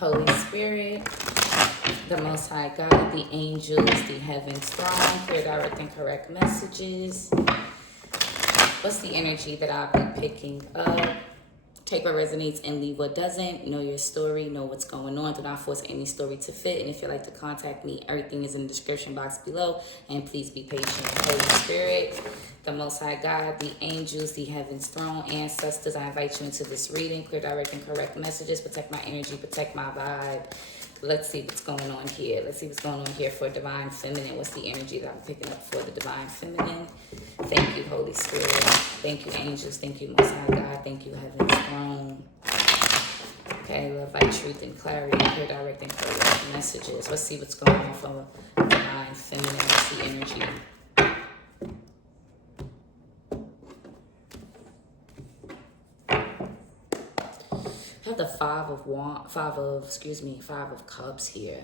Holy Spirit, the Most High God, the angels, the heavens throne, clear, direct, and correct messages. What's the energy that I'll be picking up? Take what resonates and leave what doesn't. Know your story, know what's going on. Do not force any story to fit. And if you'd like to contact me, everything is in the description box below. And please be patient. Holy Spirit, the Most High God, the angels, the heavens throne, ancestors, I invite you into this reading. Clear, direct, and correct messages. Protect my energy, protect my vibe. Let's see what's going on here. Let's see what's going on here for divine feminine. What's the energy that I'm picking up for the divine feminine? Thank you, Holy Spirit. Thank you, angels. Thank you, Most High God. Thank you, heaven's throne. Okay, love, light, truth, and clarity. Clear, direct, and correct messages. Let's see what's going on for divine feminine. What's the energy? I have the five of cups here.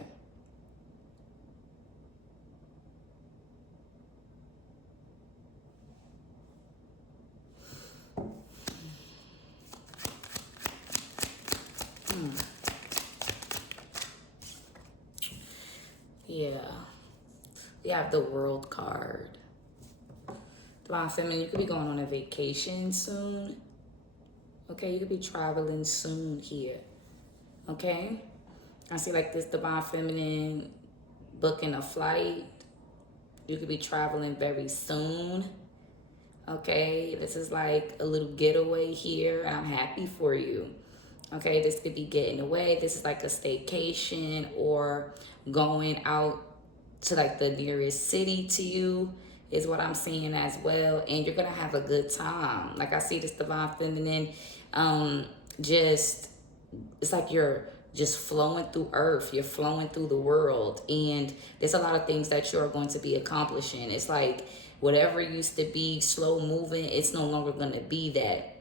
Yeah. We have the World card. Divine feminine, you could be going on a vacation soon. Okay, you could be traveling soon here. Okay? I see like this divine feminine booking a flight. You could be traveling very soon. Okay, this is like a little getaway here, and I'm happy for you. Okay, this could be getting away. This is like a staycation or going out to like the nearest city to you is what I'm seeing as well. And you're going to have a good time. Like I see this divine feminine, it's like you're just flowing through earth. You're flowing through the world. And there's a lot of things that you're going to be accomplishing. It's like whatever used to be slow moving, it's no longer going to be that.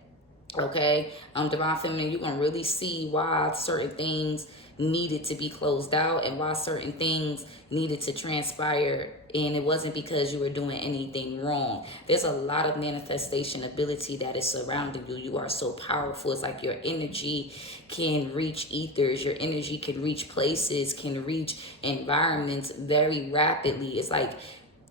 Okay, divine feminine, you're gonna really see why certain things needed to be closed out and why certain things needed to transpire, and it wasn't because you were doing anything wrong. There's a lot of manifestation ability that is surrounding you. You are so powerful. It's like your energy can reach ethers, your energy can reach places, can reach environments very rapidly. It's like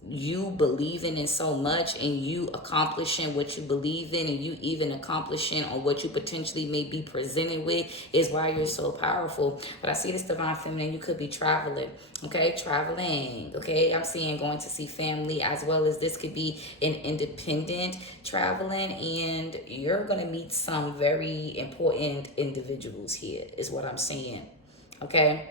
you believing in so much and you accomplishing what you believe in, and you even accomplishing on what you potentially may be presented with is why you're so powerful. But I see this divine feminine, you could be traveling. Okay, traveling. Okay, I'm seeing going to see family, as well as this could be an independent traveling, and you're gonna meet some very important individuals here is what I'm seeing. Okay,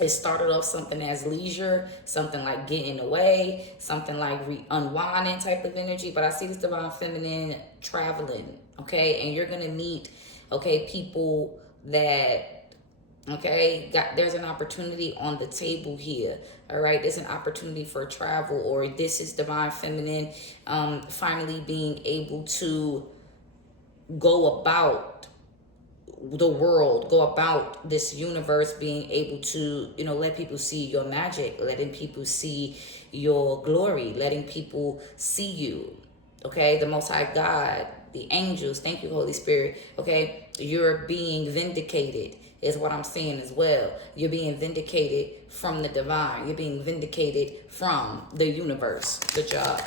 it started off something as leisure, something like getting away, something like unwinding type of energy. But I see this divine feminine traveling, okay? And you're going to meet, okay, people that, okay, there's an opportunity on the table here, all right? There's an opportunity for travel, or this is divine feminine finally being able to go about the world, go about this universe, being able to, let people see your magic, letting people see your glory, letting people see you. Okay, the Most High God, the angels, thank you, Holy Spirit. Okay, you're being vindicated is what I'm seeing as well. You're being vindicated from the divine. You're being vindicated from the universe. Good job.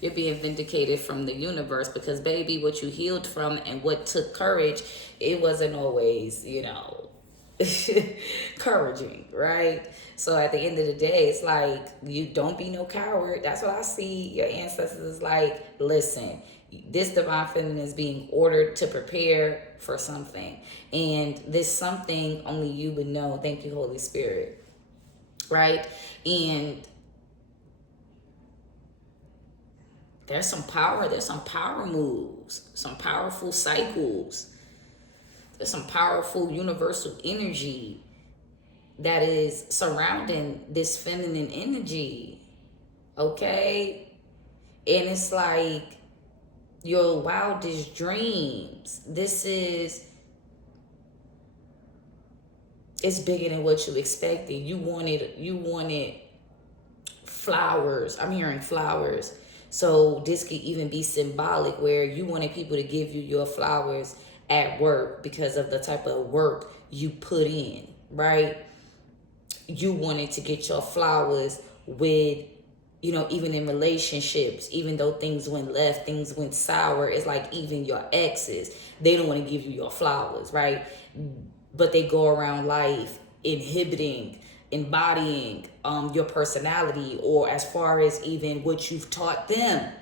You're being vindicated from the universe, because baby, what you healed from and what took courage, it wasn't always, encouraging, right? So at the end of the day, it's like, you don't be no coward. That's what I see. Your ancestors is like, listen, this divine feminine is being ordered to prepare for something, and this something only you would know. Thank you, Holy Spirit. Right? And there's some power moves, some powerful cycles. There's some powerful universal energy that is surrounding this feminine energy. Okay? And it's like your wildest dreams. It's bigger than what you expected. You wanted flowers. I'm hearing flowers. So this could even be symbolic, where you wanted people to give you your flowers at work because of the type of work you put in, right? You wanted to get your flowers with, you know, even in relationships, even though things went left, things went sour. It's like even your exes, they don't want to give you your flowers, right? But they go around life inhibiting, embodying your personality, or as far as even what you've taught them,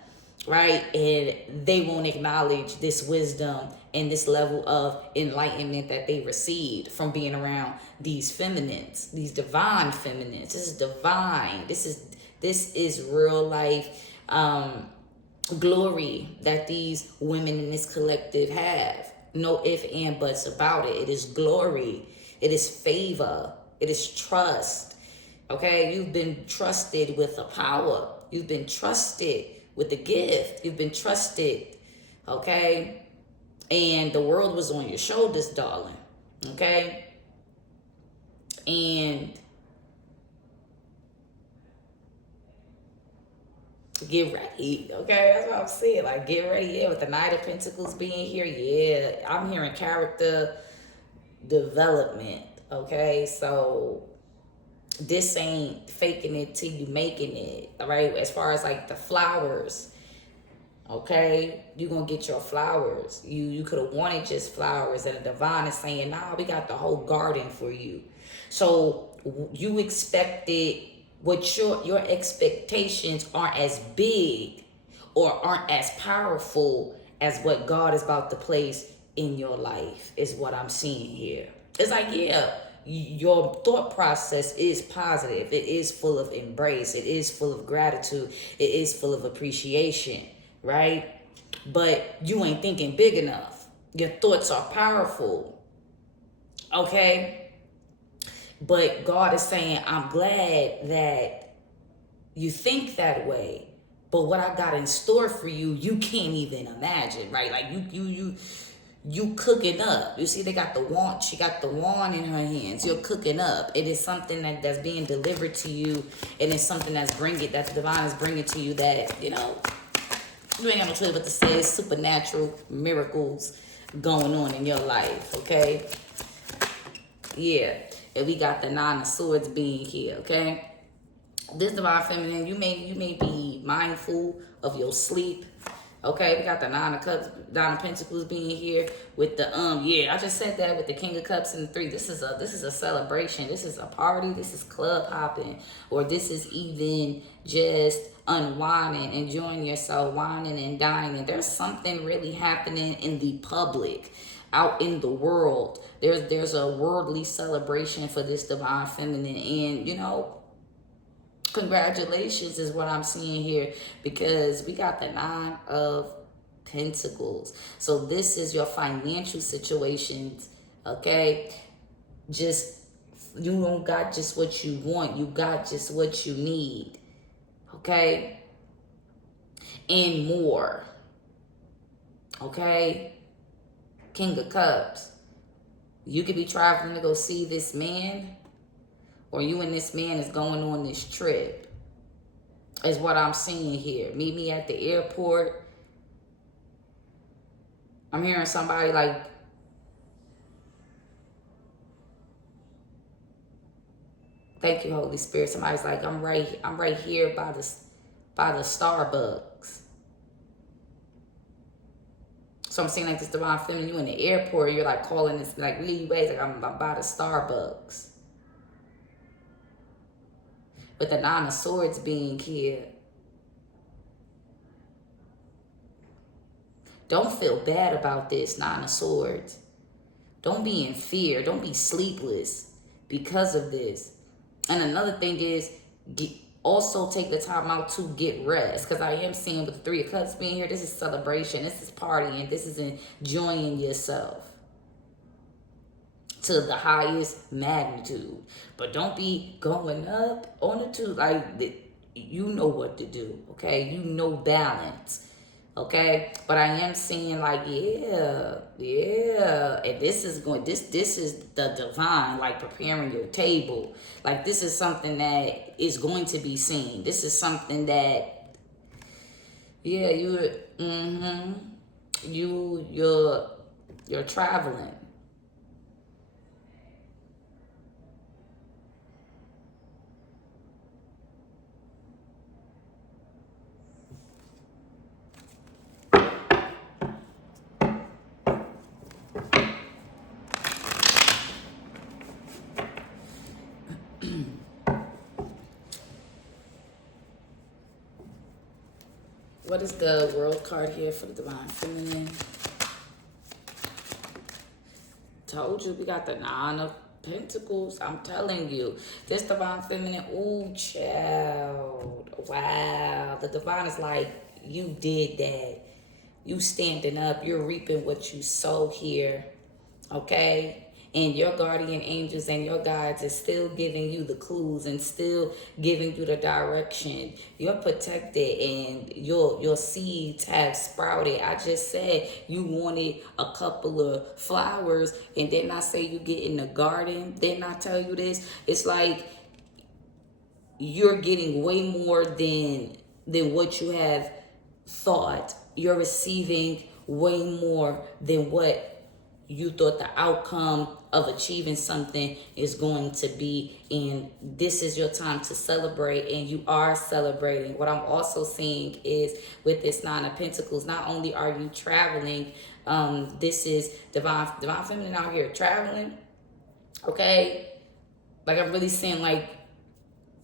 right? And they won't acknowledge this wisdom and this level of enlightenment that they received from being around these feminines, these divine feminines. This is divine. This is real life glory that these women in this collective have. No ifs and buts about it. It is glory. It is favor. It is trust. Okay, you've been trusted with a power. You've been trusted with the gift. You've been trusted, okay? And the world was on your shoulders, darling, okay? And get ready, okay? That's what I'm saying. Like, get ready, yeah, with the Knight of Pentacles being here, yeah. I'm hearing character development, okay? So this ain't faking it till you making it, all right? As far as like the flowers, okay, you're gonna get your flowers. You could have wanted just flowers, and the divine is saying, nah, we got the whole garden for you. So you expected, what your expectations aren't as big or aren't as powerful as what God is about to place in your life, is what I'm seeing here. It's like, yeah, your thought process is positive. It is full of embrace. It is full of gratitude. It is full of appreciation, right? But you ain't thinking big enough. Your thoughts are powerful, okay? But God is saying, I'm glad that you think that way. But what I got in store for you, you can't even imagine, right? Like you cooking up. You see, they got the wand. She got the wand in her hands. You're cooking up. It is something that's being delivered to you. It is something that the divine is bringing to you that, you know, you ain't got no choice but to say. It's supernatural miracles going on in your life, okay? Yeah. And we got the Nine of Swords being here, okay? This divine feminine, you may be mindful of your sleep. Okay, we got the Nine of Cups, Nine of Pentacles being here with the yeah, I just said that with the King of Cups and the 3. This is a celebration. This is a party. This is club hopping, or this is even just unwinding, enjoying yourself, whining and dining. There's something really happening in the public, out in the world. There's a worldly celebration for this divine feminine, and you know, congratulations is what I'm seeing here, because we got the Nine of Pentacles. So this is your financial situations, okay? Just, you don't got just what you want. You got just what you need, okay? And more, okay? King of Cups. You could be traveling to go see this man, or you and this man is going on this trip, is what I'm seeing here. Meet me at the airport. I'm hearing somebody like, thank you, Holy Spirit. Somebody's like, I'm right here by the Starbucks. So I'm seeing like this divine feminine, you in the airport, you're like calling this, like, where you at? Like, I'm by the Starbucks. With the Nine of Swords being here. Don't feel bad about this, Nine of Swords. Don't be in fear. Don't be sleepless because of this. And another thing is, also take the time out to get rest. Because I am seeing with the Three of Cups being here, this is celebration. This is partying. This is enjoying yourself to the highest magnitude. But don't be going up on the two. Like, you know what to do, okay? You know balance, okay? But I am seeing like, yeah. And this is the divine, like preparing your table. Like, this is something that is going to be seen. This is something that, yeah, you're You're traveling. What is the world card here for the divine feminine? Told you we got the 9 of Pentacles. I'm telling you, this divine feminine. Ooh, child. Wow. The divine is like, you did that. You standing up. You're reaping what you sow here. Okay? And your guardian angels and your guides is still giving you the clues and still giving you the direction. You're protected and your seeds have sprouted. I just said you wanted a couple of flowers, and then I say you get in the garden. Didn't I tell you this? It's like you're getting way more than what you have thought. You're receiving way more than what you thought the outcome of achieving something is going to be. And this is your time to celebrate, and you are celebrating. What I'm also seeing is with this 9 of Pentacles, not only are you traveling, this is divine feminine out here traveling. Okay, like I'm really seeing like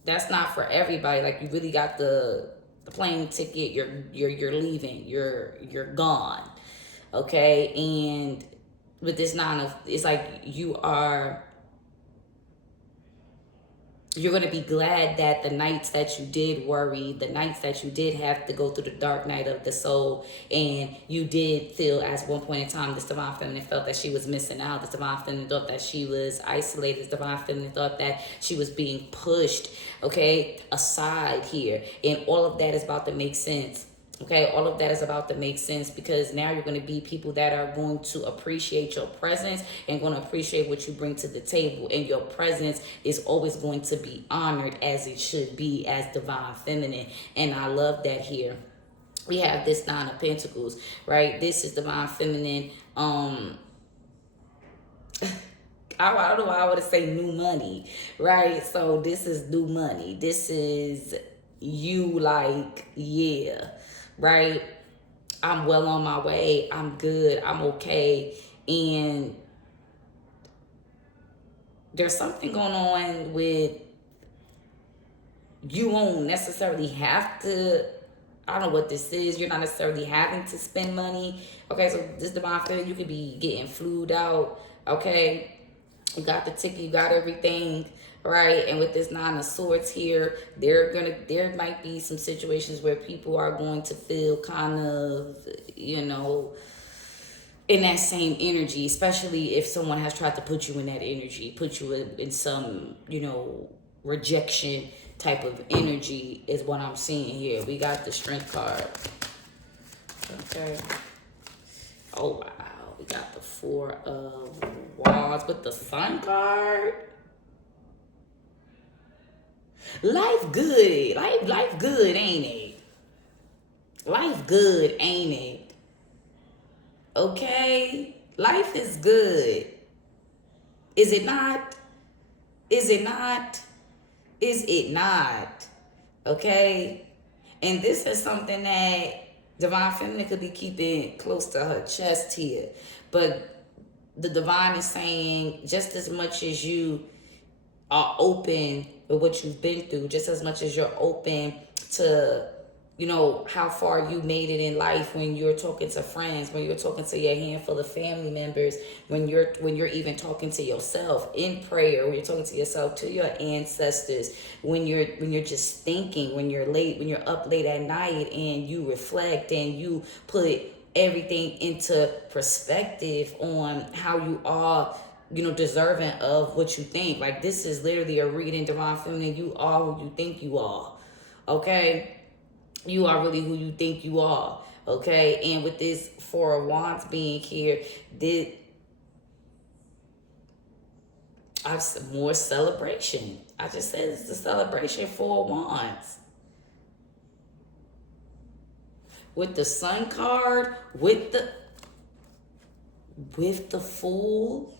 that's not for everybody. Like you really got the plane ticket. You're leaving. You're gone. Okay, and with this 9 of, it's like you're going to be glad that the nights that you did worry, the nights that you did have to go through the dark night of the soul, and you did feel at one point in time, this divine feminine felt that she was missing out. This divine feminine thought that she was isolated. This divine feminine thought that she was being pushed, okay, aside here. And all of that is about to make sense. Okay, all of that is about to make sense, because now you're going to be people that are going to appreciate your presence and going to appreciate what you bring to the table. And your presence is always going to be honored as it should be as divine feminine. And I love that here. We have this 9 of Pentacles, right? This is divine feminine. I don't know why I would say new money, right? So this is new money. This is you like, yeah. Right? I'm well on my way. I'm good. I'm okay. And there's something going on with you won't necessarily have to, I don't know what this is. You're not necessarily having to spend money. Okay, so this divine feminine, you could be getting flued out. Okay? You got the ticket, you got everything. Right, and with this 9 of Swords here, there might be some situations where people are going to feel kind of, in that same energy, especially if someone has tried to put you in that energy, put you in some, rejection type of energy is what I'm seeing here. We got the Strength card. Okay. Oh, wow. We got the 4 of Wands with the Sun card. Life good. Life good, ain't it? Life good, ain't it? Okay? Life is good. Is it not? Is it not? Is it not? Okay? And this is something that divine feminine could be keeping close to her chest here. But the divine is saying, just as much as you are open with what you've been through, just as much as you're open to, how far you made it in life, when you're talking to friends, when you're talking to your handful of family members, when you're even talking to yourself in prayer, when you're talking to yourself, to your ancestors, when you're just thinking, when you're up late at night and you reflect and you put everything into perspective on how you are, deserving of what you think. Like, this is literally a reading, divine feminine. You are who you think you are. Okay? You are really who you think you are. Okay? And with this 4 of Wands being here, I've more celebration. I just said it's the celebration 4 of Wands. With the Sun card, with the with the Fool.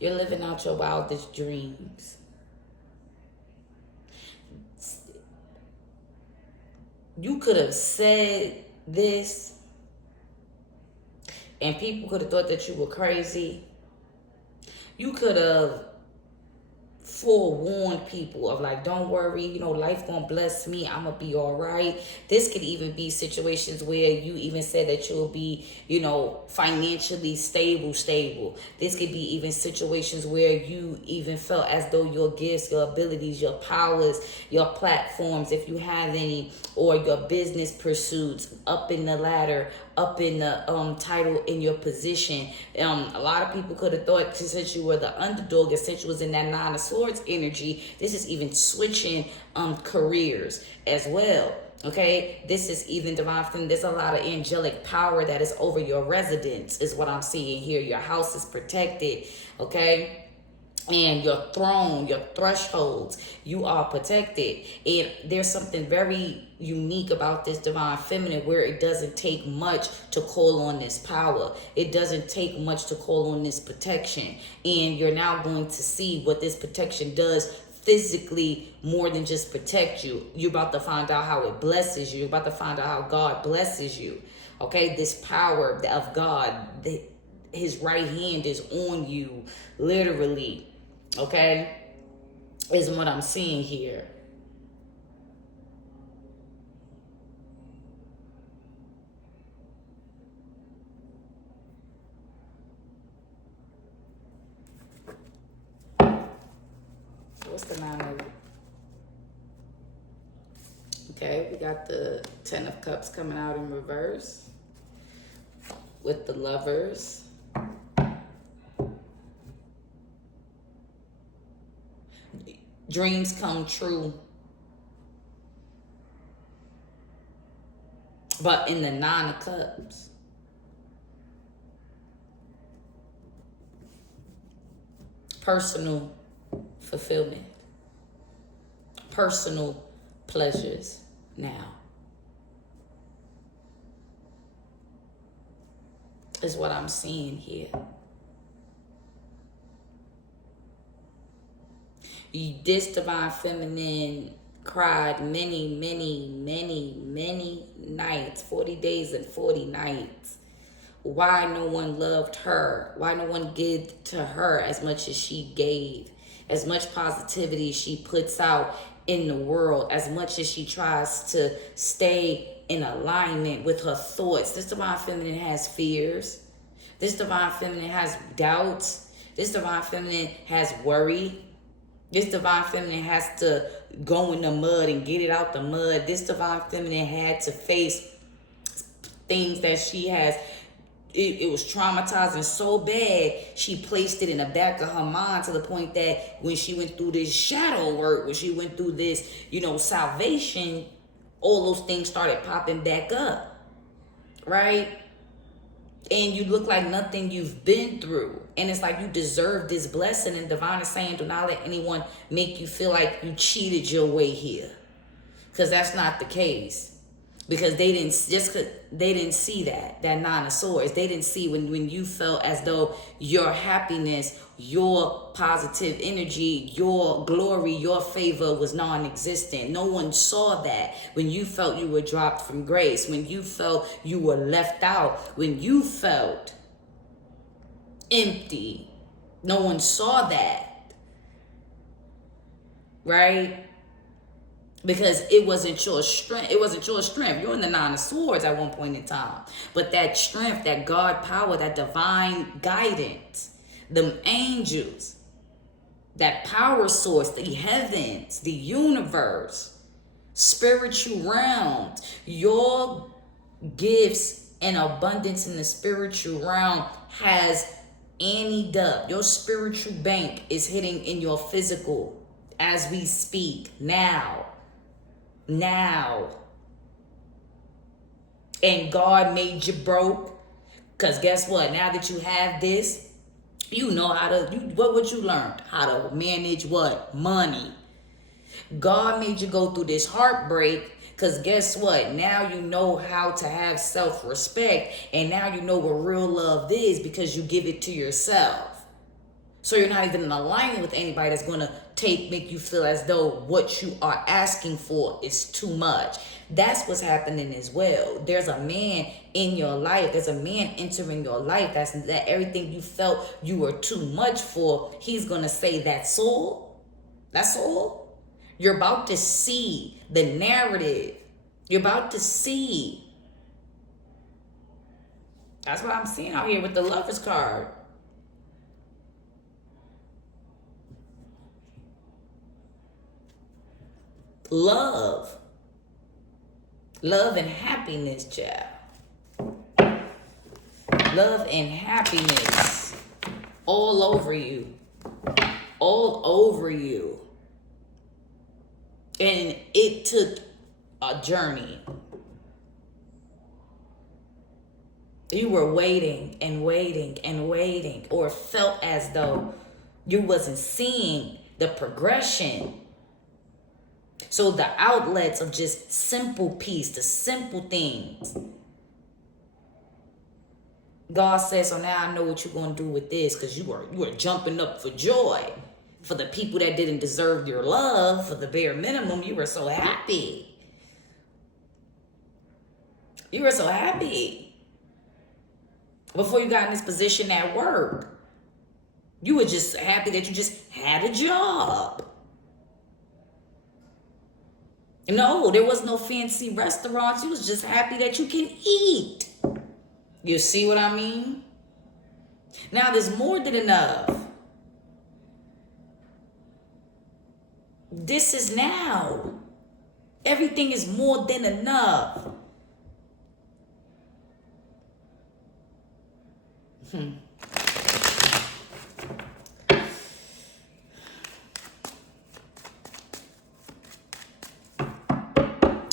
You're living out your wildest dreams. You could have said this and people could have thought that you were crazy. You could have forewarned people of like, don't worry, you know, life gonna bless me, I'm gonna be all right. This could even be situations where you even said that you'll be, you know, financially stable. This could be even situations where you even felt as though your gifts, your abilities, your powers, your platforms, if you have any, or your business pursuits up in the ladder, up in the title, in your position. A lot of people could have thought, since you were the underdog and since you was in that Nine of Swords energy, this is even switching careers as well. Okay, this is even divine feminine. There's a lot of angelic power that is over your residence, is what I'm seeing here. Your house is protected. Okay. And your throne, your thresholds, you are protected. And there's something very unique about this divine feminine where it doesn't take much to call on this power. It doesn't take much to call on this protection. And you're now going to see what this protection does physically, more than just protect you. You're about to find out how it blesses you. You're about to find out how God blesses you. Okay, this power of God, his right hand is on you, literally. Okay, is what I'm seeing here. What's the 9 of? Okay, we got the 10 of Cups coming out in reverse with the Lovers. Dreams come true. But in the 9 of Cups, personal fulfillment, personal pleasures now is what I'm seeing here. This divine feminine cried many nights, 40 days and 40 nights. Why no one loved her? Why no one gave to her as much as she gave? As much positivity she puts out in the world, as much as she tries to stay in alignment with her thoughts. This divine feminine has fears. This divine feminine has doubts. This divine feminine has worry. This divine feminine has to go in the mud and get it out the mud. This divine feminine had to face things that she has. It was traumatizing so bad, she placed it in the back of her mind to the point that when she went through this shadow work, when she went through this, salvation, all those things started popping back up, right? And you look like nothing you've been through. And it's like you deserve this blessing. And divine is saying, do not let anyone make you feel like you cheated your way here. Because that's not the case. Because they didn't see that 9 of Swords. They didn't see when you felt as though your happiness, your positive energy, your glory, your favor was non-existent. No one saw that. When you felt you were dropped from grace, when you felt you were left out, when you felt empty, no one saw that, right? Because it wasn't your strength. It wasn't your strength. You're in the 9 of Swords at one point in time. But that strength, that God power, that divine guidance, them angels, that power source, the heavens, the universe, spiritual realms, your gifts and abundance in the spiritual realm has anteed up. Your spiritual bank is hitting in your physical as we speak now. And God made you broke, because guess what? Now that you have this, you know how to, what would you learn? How to manage what? Money. God made you go through this heartbreak Because guess what? Now you know how to have self-respect, and now you know what real love is because you give it to yourself. So you're not even in alignment with anybody that's going to make you feel as though what you are asking for is too much. That's what's happening as well. There's a man in your life. There's a man entering your life. That everything you felt you were too much for, he's going to say, that's all. That's all. You're about to see the narrative. You're about to see. That's what I'm seeing out here with the Lover's card. Love. Love and happiness, child. Love and happiness. All over you. All over you. And it took a journey. You were waiting and waiting and waiting, or felt as though you wasn't seeing the progression. So the outlets of just simple peace, the simple things. God says, so now I know what you're going to do with this, because you were jumping up for joy. For the people that didn't deserve your love, for the bare minimum, you were so happy. You were so happy. Before you got in this position at work, you were just happy that you just had a job. No, there was no fancy restaurants. You was just happy that you can eat. You see what I mean? Now there's more than enough. This is now. Everything is more than enough. And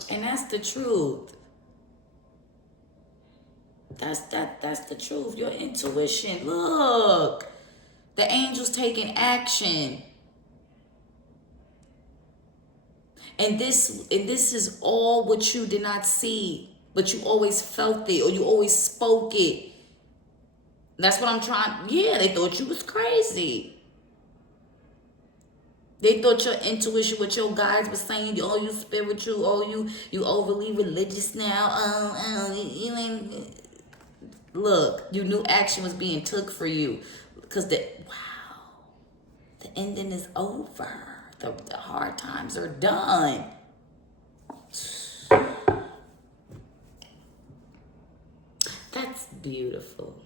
that's the truth. That's the truth. Your intuition. Look. The angels taking action. And this is all what you did not see, but you always felt it, or you always spoke it. That's what I'm trying. Yeah, they thought you was crazy. They thought your intuition, what your guides were saying, oh, you spiritual, oh, you overly religious now. You ain't. Look, you knew action was being took for you, because the ending is over. The hard times are done. That's beautiful.